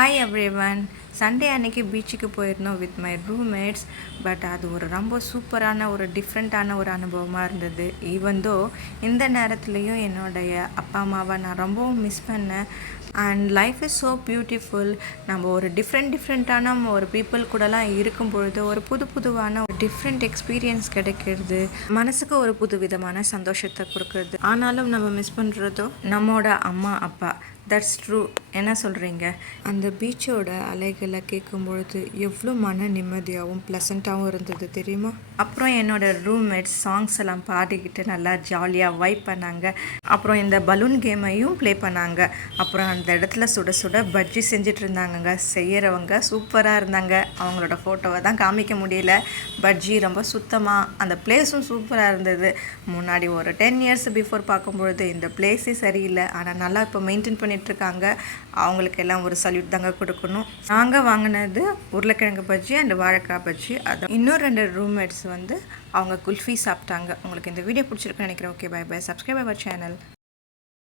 Hi everyone. Sunday அன்னைக்கு பீச்சுக்கு போயிருந்தோம் வித் மை ரூம்மேட்ஸ். பட் அது ஒரு ரொம்ப சூப்பரான ஒரு டிஃப்ரெண்ட்டான ஒரு அனுபவமாக இருந்தது. ஈவந்தோ இந்த நேரத்துலையும் என்னுடைய அப்பா அம்மாவை நான் ரொம்பவும் மிஸ் பண்ணேன். And life is so beautiful. நம்ம ஒரு டிஃப்ரெண்ட்டான ஒரு பீப்புள் கூடலாம் இருக்கும் பொழுது ஒரு புதுவான ஒரு டிஃப்ரெண்ட் எக்ஸ்பீரியன்ஸ் கிடைக்கிறது, மனசுக்கு ஒரு புது விதமான சந்தோஷத்தை கொடுக்குறது. ஆனாலும் நம்ம மிஸ் பண்ணுறதோ நம்மோட அம்மா அப்பா. That's true. என்ன சொல்கிறீங்க? அந்த பீச்சோட அலைகளை கேட்கும் பொழுது எவ்வளோ மன நிம்மதியாகவும் ப்ளசண்ட்டாகவும் இருந்தது தெரியுமா? அப்புறம் என்னோடய ரூம்மேட்ஸ் சாங்ஸ் எல்லாம் பாடிக்கிட்டு நல்லா ஜாலியாக வைப் பண்ணாங்க. அப்புறம் இந்த பலூன் கேமையும் ப்ளே பண்ணாங்க. அப்புறம் அந்த இடத்துல சுட சுட பஜ்ஜி செஞ்சுட்டு இருந்தாங்கங்க. செய்கிறவங்க சூப்பராக இருந்தாங்க. அவங்களோட ஃபோட்டோவை தான் காமிக்க முடியல. பஜ்ஜி ரொம்ப சுத்தமாக, அந்த பிளேஸும் சூப்பராக இருந்தது. முன்னாடி ஒரு 10 இயர்ஸ் பிஃபோர் பார்க்கும்பொழுது இந்த பிளேஸே சரியில்லை. ஆனால் நல்லா இப்போ மெயின்டைன் பண்ணிகிட்ருக்காங்க. அவங்களுக்கு எல்லாம் ஒரு சல்யூட் தாங்க கொடுக்கணும். நாங்கள் வாங்கினது உருளைக்கிழங்கு பஜ்ஜி அண்ட் வாழைக்காய் பஜ்ஜி. அது இன்னும் 2 ரூம்மேட்ஸ் வந்து அவங்க குல்ஃபி சாப்பிட்டாங்க. உங்களுக்கு இந்த வீடியோ பிடிச்சிருக்குன்னு நினைக்கிறேன். Okay, bye bye. Subscribe our channel.